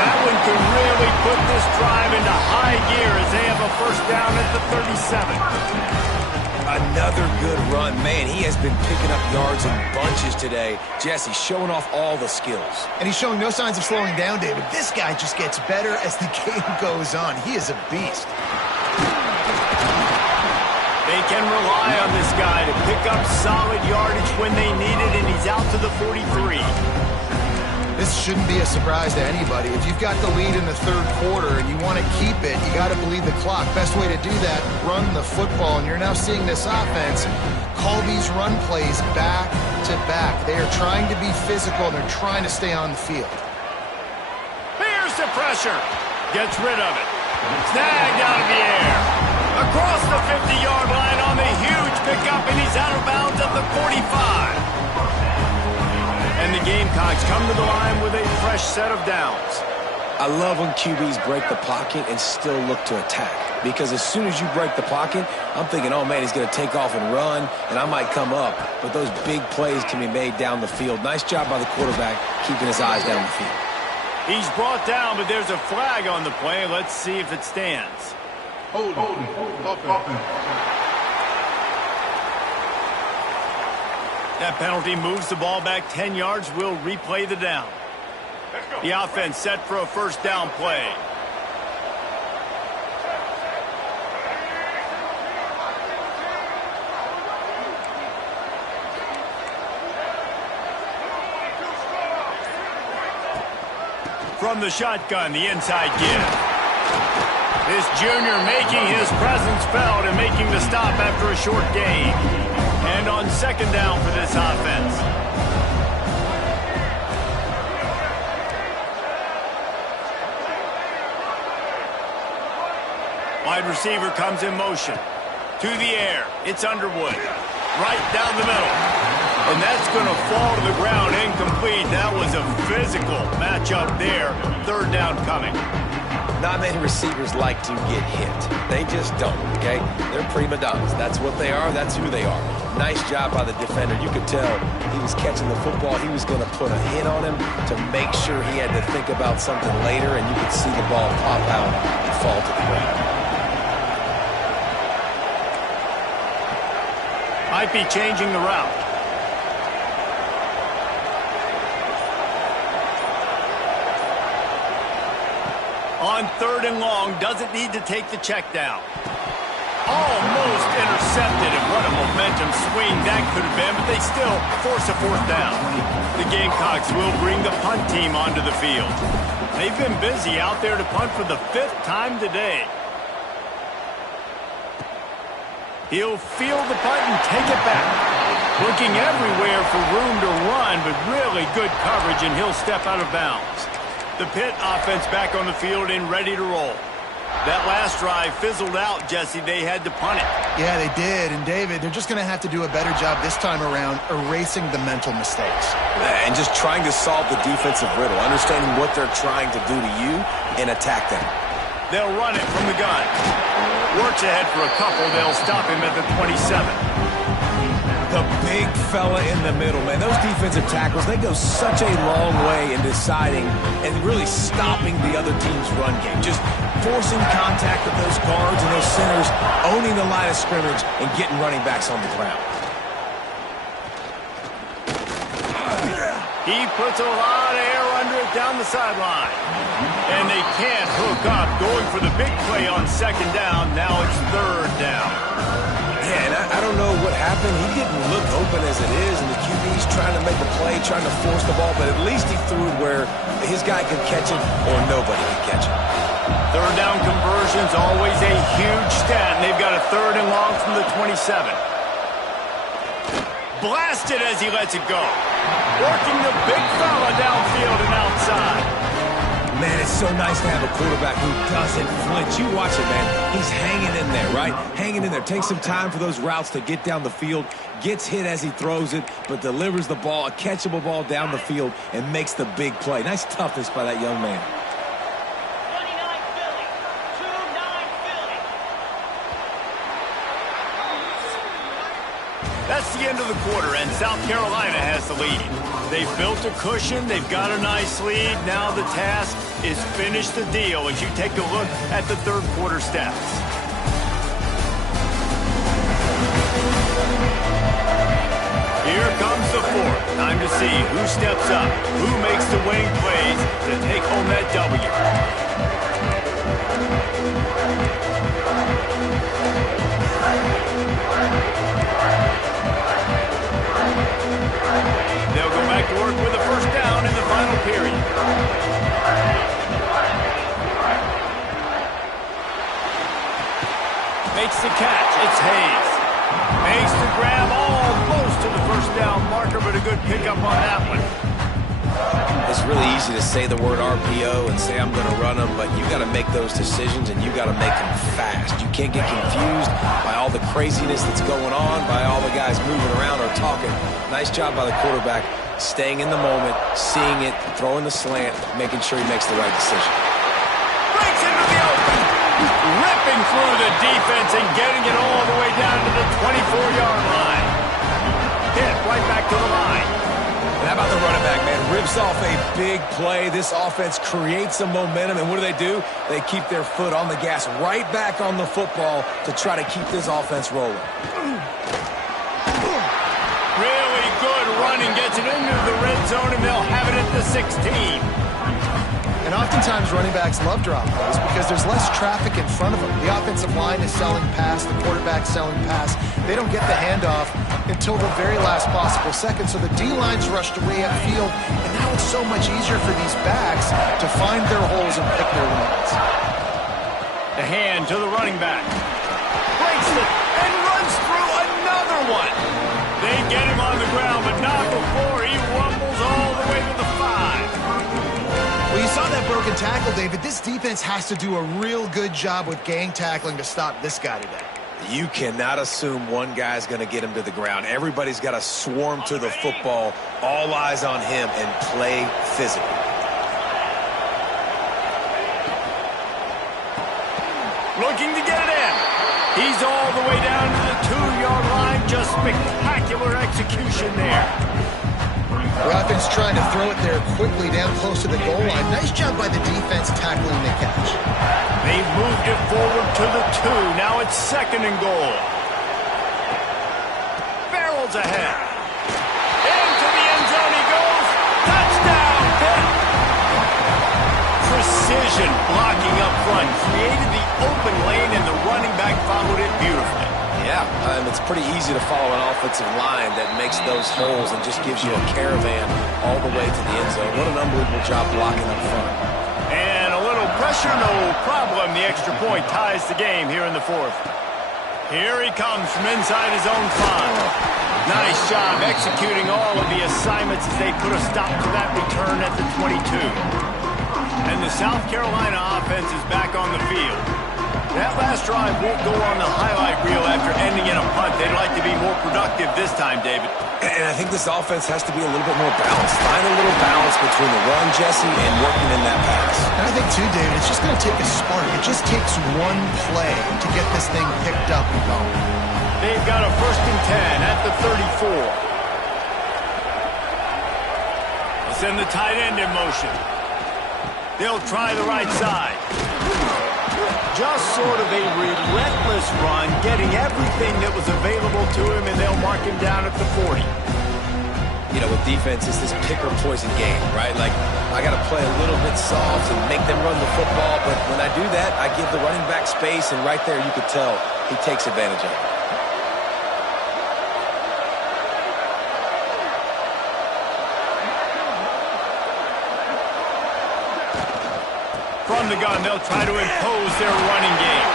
That one could really put this drive into high gear as they have a 1st down at the 37. Another good run. Man, he has been picking up yards in bunches today. Jesse showing off all the skills. And he's showing no signs of slowing down, David. This guy just gets better as the game goes on. He is a beast. They can rely on this guy to pick up solid yardage when they need it, and he's out to the 43. This shouldn't be a surprise to anybody. If you've got the lead in the 3rd quarter and you want to keep it, you got to bleed the clock. Best way to do that, run the football. And you're now seeing this offense call these run plays back to back. They are trying to be physical, and they're trying to stay on the field. Here's the pressure. Gets rid of it. Snagged out of the air. Across the 50-yard line on the huge pickup, and he's out of bounds at the 45. And the Gamecocks come to the line with a fresh set of downs. I love when QBs break the pocket and still look to attack. Because as soon as you break the pocket, I'm thinking, oh, man, he's going to take off and run, and I might come up. But those big plays can be made down the field. Nice job by the quarterback keeping his eyes down the field. He's brought down, but there's a flag on the play. Let's see if it stands. Hold. That penalty moves the ball back 10 yards. We'll replay the down. The offense set for a first down play. From the shotgun, the inside give. This junior making his presence felt and making the stop after a short gain. And on second down for this offense. Wide receiver comes in motion. To the air. It's Underwood. Right down the middle. And that's going to fall to the ground incomplete. That was a physical matchup there. Third down coming. Not many receivers like to get hit. They just don't, okay? They're prima donnas. That's what they are. That's who they are. Nice job by the defender. You could tell he was catching the football. He was going to put a hit on him to make sure he had to think about something later, and you could see the ball pop out and fall to the ground. Might be changing the route. On third and long, doesn't need to take the check down. Almost intercepted, and what a momentum swing that could have been, but they still force a fourth down. The Gamecocks will bring the punt team onto the field. They've been busy out there to punt for the 5th time today. He'll field the punt and take it back. Looking everywhere for room to run, but really good coverage, and he'll step out of bounds. The Pitt offense back on the field and ready to roll. That last drive fizzled out, Jesse. They had to punt it. Yeah, they did. And, David, they're just going to have to do a better job this time around erasing the mental mistakes. And just trying to solve the defensive riddle, understanding what they're trying to do to you and attack them. They'll run it from the gun. Works ahead for a couple. They'll stop him at the 27. The big fella in the middle, man. Those defensive tackles, they go such a long way in deciding and really stopping the other team's run game. Just forcing contact with those guards and those centers, owning the line of scrimmage, and getting running backs on the ground. He puts a lot of air under it down the sideline. And they can't hook up, going for the big play on second down. Now it's third down. Yeah, and I don't know what happened. He didn't look open as it is, and the QB's trying to make a play, trying to force the ball, but at least he threw it where his guy could catch it or nobody could catch it. Third down conversion's always a huge stat, and they've got a third and long from the 27. Blasted as he lets it go. Working the big fella downfield and outside. Man, it's so nice to have a quarterback who doesn't flinch. You watch it, man. He's hanging in there, right? Hanging in there. Takes some time for those routes to get down the field. Gets hit as he throws it, but delivers the ball, a catchable ball down the field, and makes the big play. Nice toughness by that young man. That's the end of the quarter, and South Carolina has the lead. They've built a cushion. They've got a nice lead. Now the task is finish the deal as you take a look at the third quarter stats. Here comes the fourth. Time to see who steps up, who makes the winning plays to take home that W. They'll go back to work with a first down in the final period. Makes the catch. It's Hayes. Makes the grab almost to the first down marker, but a good pickup on that one. As it's really easy to say the word RPO and say I'm going to run them, but you got to make those decisions and you got to make them fast. You can't get confused by all the craziness that's going on, by all the guys moving around or talking. Nice job by the quarterback, staying in the moment, seeing it, throwing the slant, making sure he makes the right decision. Breaks into the open, ripping through the defense and getting it all the way down to the 24-yard line. Hit right back to the line. And how about the running back, man? Rips off a big play. This offense creates some momentum, and what do? They keep their foot on the gas right back on the football to try to keep this offense rolling. Really good running, gets it into the red zone, and they'll have it at the 16. And oftentimes running backs love drop plays because there's less traffic in front of them. The offensive line is selling pass, the quarterback's selling pass. They don't get the handoff until the very last possible second, so the D-line's rushed away upfield, and now it's so much easier for these backs to find their holes and pick their lanes. The hand to the running back. Breaks it and runs through another one. They get him on the ground, but not before he rumbles all the way to the 5. Well, you saw that broken tackle, David. This defense has to do a real good job with gang tackling to stop this guy today. You cannot assume one guy's going to get him to the ground. Everybody's got to swarm to the football, all eyes on him, and play physical. Looking to get it in. He's all the way down to the 2-yard line. Just spectacular execution there. The offense trying to throw it there quickly down close to the goal line. Nice job by the defense tackling the catch. They moved it forward to the 2. Now it's 2nd and goal. Barrels ahead. Into the end zone he goes. Touchdown, Pitt. Precision blocking up front. Created the open lane, and the running back followed it beautifully. Yeah, it's pretty easy to follow an offensive line that makes those holes and just gives you a caravan all the way to the end zone. What an unbelievable job blocking up front. And a little pressure, no problem. The extra point ties the game here in the 4th. Here he comes from inside his own 5. Nice job executing all of the assignments as they put a stop to that return at the 22. And the South Carolina offense is back on the field. That last drive won't go on the highlight reel after ending in a punt. They'd like to be more productive this time, David. And I think this offense has to be a little bit more balanced. Find a little balance between the run, Jesse, and working in that pass. And I think, too, David, it's just going to take a spark. It just takes one play to get this thing picked up and going. They've got a 1st and 10 at the 34. They'll send the tight end in motion. They'll try the right side. Just sort of a relentless run, getting everything that was available to him, and they'll mark him down at the 40. You know, with defense, it's this pick or poison game, right? Like, I got to play a little bit soft and make them run the football, but when I do that, I give the running back space, and right there you could tell he takes advantage of it. From the gun, they'll try to impose their running game.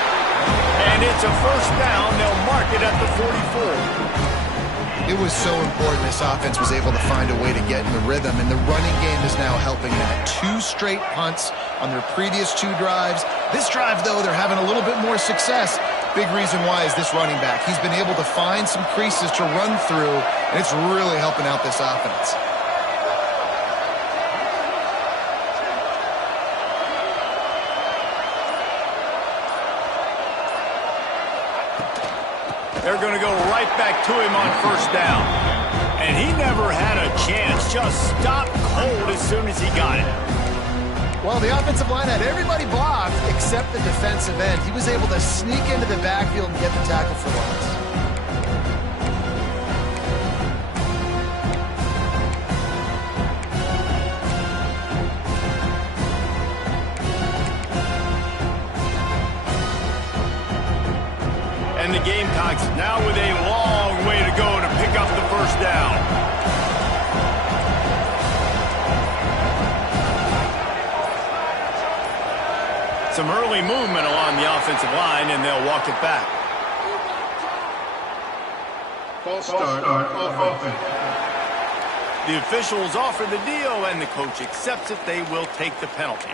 And it's a 1st down. They'll mark it at the 44. It was so important this offense was able to find a way to get in the rhythm, and the running game is now helping them. 2 straight punts on their previous 2 drives. This drive, though, they're having a little bit more success. Big reason why is this running back. He's been able to find some creases to run through, and it's really helping out this offense. They're going to go right back to him on 1st down. And he never had a chance. Just stopped cold as soon as he got it. Well, the offensive line had everybody blocked except the defensive end. He was able to sneak into the backfield and get the tackle for loss. And the Gamecocks now with a long way to go to pick up the 1st down. Some early movement along the offensive line, and they'll walk it back. False start on offense. The officials offer the deal, and the coach accepts it. They will take the penalty.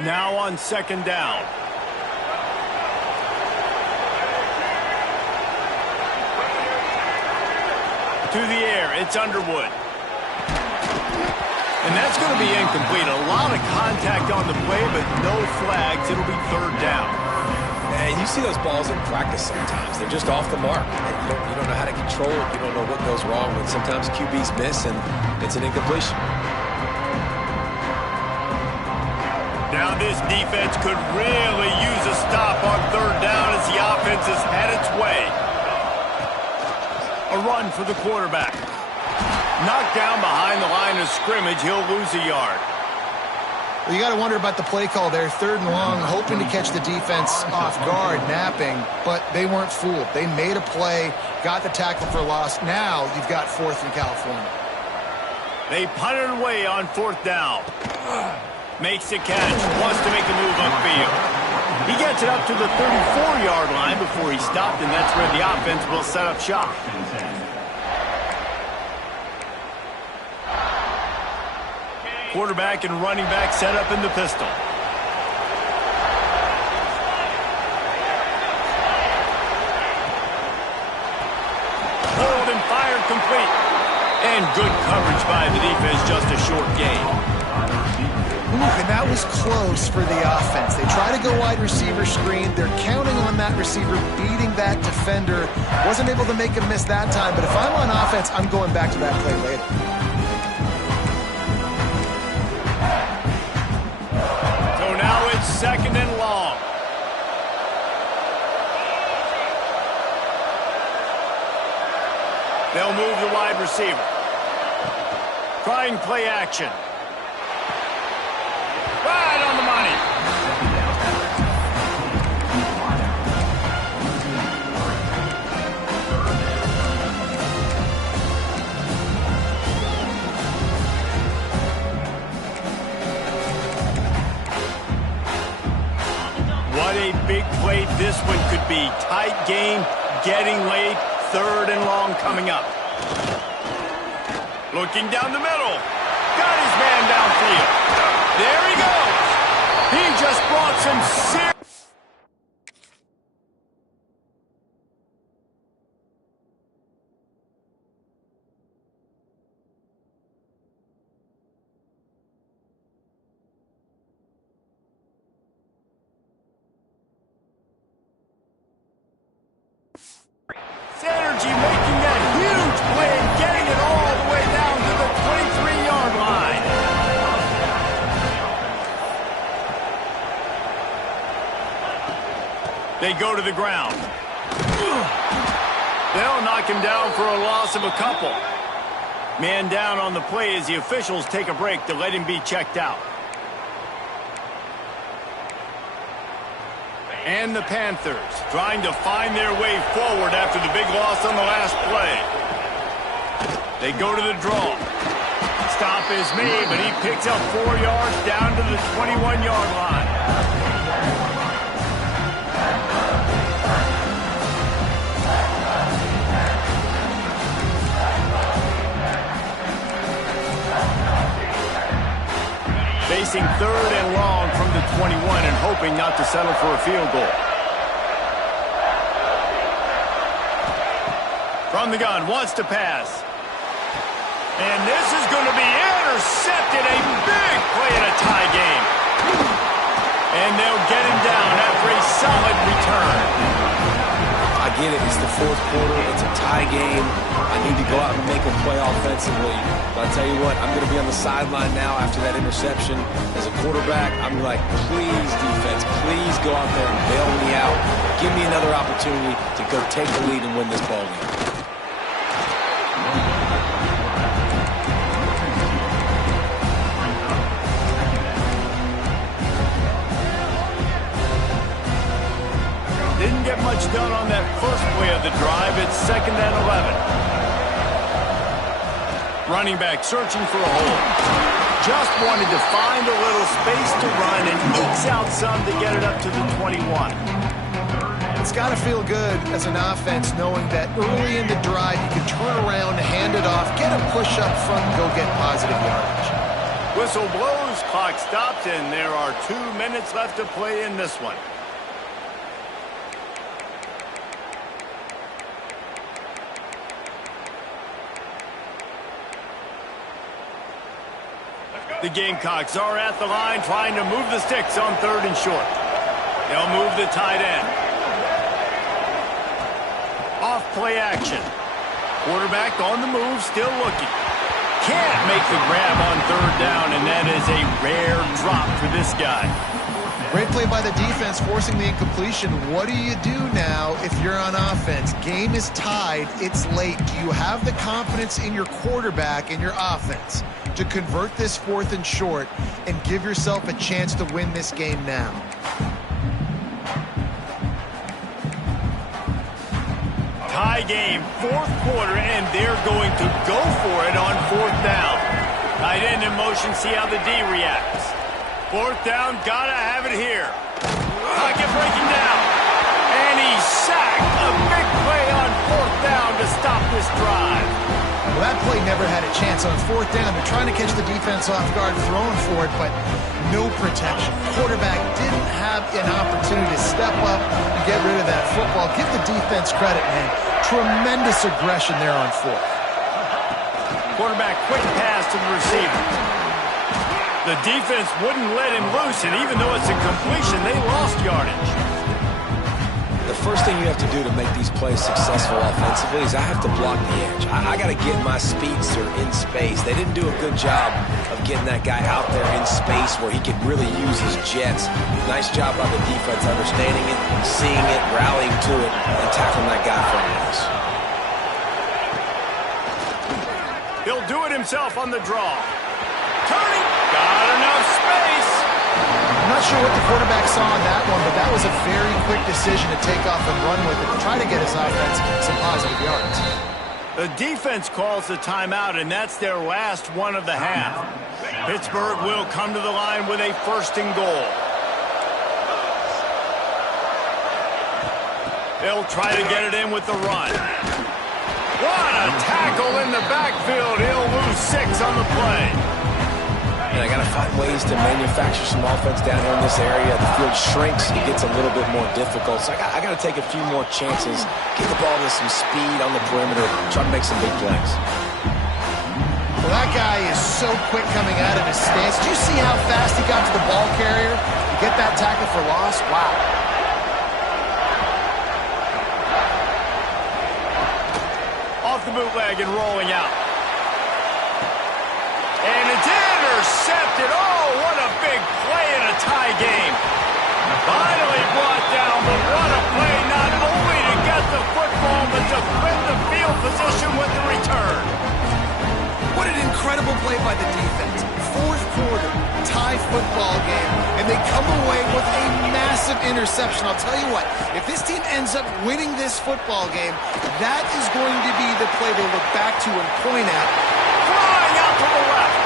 Now on second down. To the air, it's Underwood. And that's going to be incomplete. A lot of contact on the play, but no flags. It'll be third down. And you see those balls in practice sometimes. They're just off the mark. You don't know how to control it. You don't know what goes wrong. But sometimes QBs miss, and it's an incompletion. Now this defense could really use a stop on third down as the offense has had its way. A run for the quarterback. Knocked down behind the line of scrimmage. He'll lose a yard. Well, you got to wonder about the play call there. Third and long, hoping to catch the defense off guard, napping, but they weren't fooled. They made a play, got the tackle for loss. Now you've got fourth in California. They punted away on fourth down. Makes the catch. Wants to make a move upfield. He gets it up to the 34-yard line before he stopped, and that's where the offense will set up shop. Quarterback and running back set up in the pistol. Pulled and fired complete. And good coverage by the defense, just a short gain. And that was close for the offense. They try to go wide receiver screen. They're counting on that receiver beating that defender. Wasn't able to make him miss that time, but if I'm on offense, I'm going back to that play later. So now it's second and long. They'll move the wide receiver. Trying play action. Right on the money. What a big play this one could be. Tight game, getting late, third and long coming up. Looking down the middle. Got his man downfield. There he goes. He just brought some serious... Synergy making that huge play and getting it all the way down to the 23-yard line. They go to the ground. They'll knock him down for a loss of a couple. Man down on the play as the officials take a break to let him be checked out. And the Panthers trying to find their way forward after the big loss on the last play. They go to the draw. Stop is made, but he picks up 4 yards down to the 21-yard line. Facing third and long from the 21 and hoping not to settle for a field goal. From the gun, wants to pass. And this is going to be intercepted. A big play in a tie game. And they'll get him down after a solid return. I get it. It's the fourth quarter. It's a tie game. I need to go out and make a play offensively. But I'll tell you what, I'm going to be on the sideline now after that interception. As a quarterback, I'm like, please, defense, please go out there and bail me out. Give me another opportunity to go take the lead and win this ball game. Didn't get much done on that first play of the drive. It's second and 11. Running back searching for a hole. Just wanted to find a little space to run and ekes out some to get it up to the 21. It's got to feel good as an offense knowing that early in the drive you can turn around, hand it off, get a push up front, and go get positive yardage. Whistle blows, clock stops, and there are 2 minutes left to play in this one. The Gamecocks are at the line trying to move the sticks on 3rd and short. They'll move the tight end. Off play action. Quarterback on the move, still looking. Can't make the grab on 3rd down, and that is a rare drop for this guy. Great play by the defense, forcing the incompletion. What do you do now if you're on offense? Game is tied. It's late. Do you have the confidence in your quarterback and your offense to convert this 4th and short and give yourself a chance to win this game now? Tie game, 4th quarter, and they're going to go for it on 4th down. Tight end in motion, see how the D reacts. 4th down, gotta have it here. Pocket breaking down. And he's sacked. A big play on 4th down to stop this drive. Well, that play never had a chance on 4th down. They're trying to catch the defense off guard, throwing for it, but no protection. Quarterback didn't have an opportunity to step up and get rid of that football. Give the defense credit, man. Tremendous aggression there on 4th. Quarterback quick pass to the receiver. The defense wouldn't let him loose, and even though it's a completion, they lost yardage. The first thing you have to do to make these plays successful offensively is I have to block the edge. I got to get my speedster in space. They didn't do a good job of getting that guy out there in space where he could really use his jets. Nice job by the defense understanding it, seeing it, rallying to it, and tackling that guy from us. He'll do it himself on the draw. Turning, got enough space. I'm not sure what the quarterback saw on that one, but that was a very quick decision to take off and run with it to try to get his offense some positive yards. The defense calls the timeout, and that's their last one of the half. Pittsburgh will come to the line with a 1st and goal. They'll try to get it in with the run. What a tackle in the backfield. He'll lose 6 on the play. And I got to find ways to manufacture some offense down here in this area. The field shrinks, it gets a little bit more difficult. So I got to take a few more chances, get the ball with some speed on the perimeter, try to make some big plays. Well, that guy is so quick coming out of his stance. Did you see how fast he got to the ball carrier to get that tackle for loss? Wow. Off the bootleg and rolling out. And it's intercepted. Oh, what a big play in a tie game. Finally brought down, but what a play not only to get the football, but to win the field position with the return. What an incredible play by the defense. 4th quarter, tie football game, and they come away with a massive interception. I'll tell you what, if this team ends up winning this football game, that is going to be the play they look back to and point at. Flying out to the left.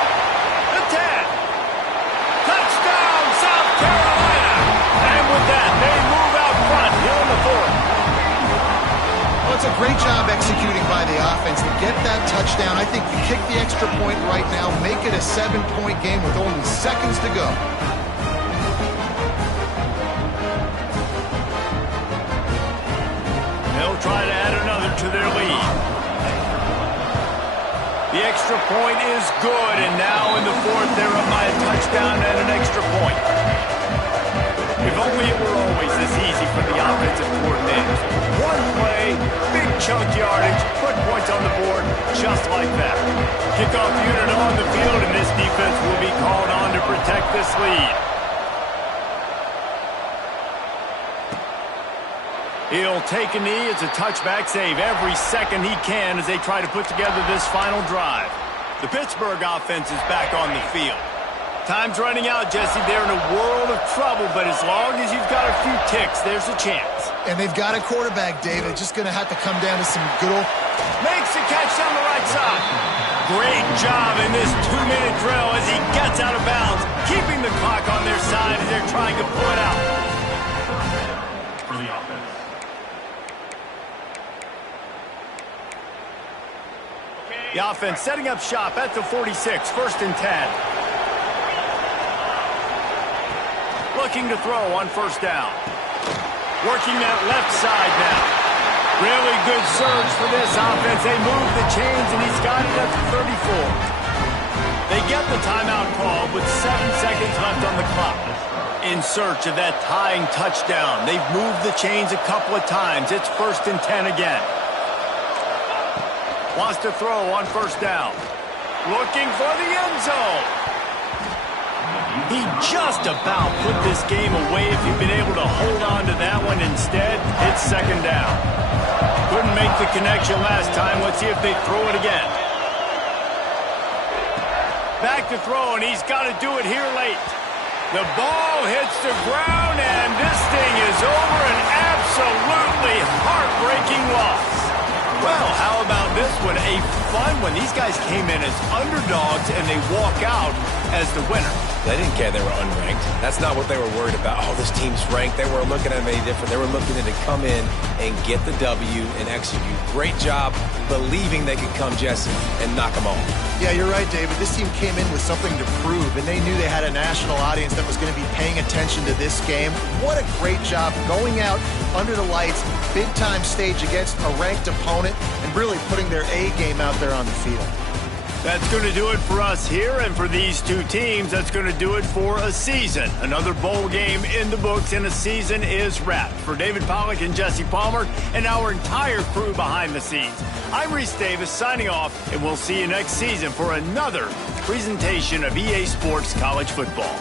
The 10. Touchdown, South Carolina. And with that, they move out front here in the 4th. Well, it's a great job executing by the offense to get that touchdown. I think you kick the extra point right now, make it a 7-point game with only seconds to go. They'll try to add another to their lead. The extra point is good, and now in the 4th, they're up by a touchdown and an extra point. If only it were always this easy for the offensive coordinators. One play, big chunk yardage, put points on the board, just like that. Kickoff unit on the field, and this defense will be called on to protect this lead. He'll take a knee. It's a touchback save every second he can as they try to put together this final drive. The Pittsburgh offense is back on the field. Time's running out, Jesse. They're in a world of trouble, but as long as you've got a few ticks, there's a chance. And they've got a quarterback, David. Just going to have to come down to some good old... Makes the catch down the right side. Great job in this 2-minute drill as he gets out of bounds, keeping the clock on their side as they're trying to pull it out. For the offense, The offense setting up shop at the 46, 1st and 10. Looking to throw on 1st down. Working that left side now. Really good surge for this offense. They move the chains, and he's got it at the 34. They get the timeout call with 7 seconds left on the clock. In search of that tying touchdown. They've moved the chains a couple of times. It's 1st and 10 again. Wants to throw on 1st down. Looking for the end zone. He just about put this game away if he'd been able to hold on to that one. Instead, it's 2nd down. Couldn't make the connection last time. Let's see if they throw it again. Back to throw, and he's got to do it here late. The ball hits the ground, and this thing is over. An absolutely heartbreaking loss. Well, how about this one? A fun one. These guys came in as underdogs, and they walk out as the winner. They didn't care they were unranked. That's not what they were worried about. Oh, this team's ranked. They weren't looking at them any different. They were looking to come in and get the W and execute. Great job believing they could come, Jesse, and knock them off. Yeah, you're right, David. This team came in with something to prove, and they knew they had a national audience that was going to be paying attention to this game. What a great job going out under the lights, big-time stage against a ranked opponent, and really putting their A game out there on the field. That's going to do it for us here, and for these two teams, that's going to do it for a season. Another bowl game in the books, and a season is wrapped. For David Pollack and Jesse Palmer and our entire crew behind the scenes, I'm Reese Davis signing off, and we'll see you next season for another presentation of EA Sports College Football.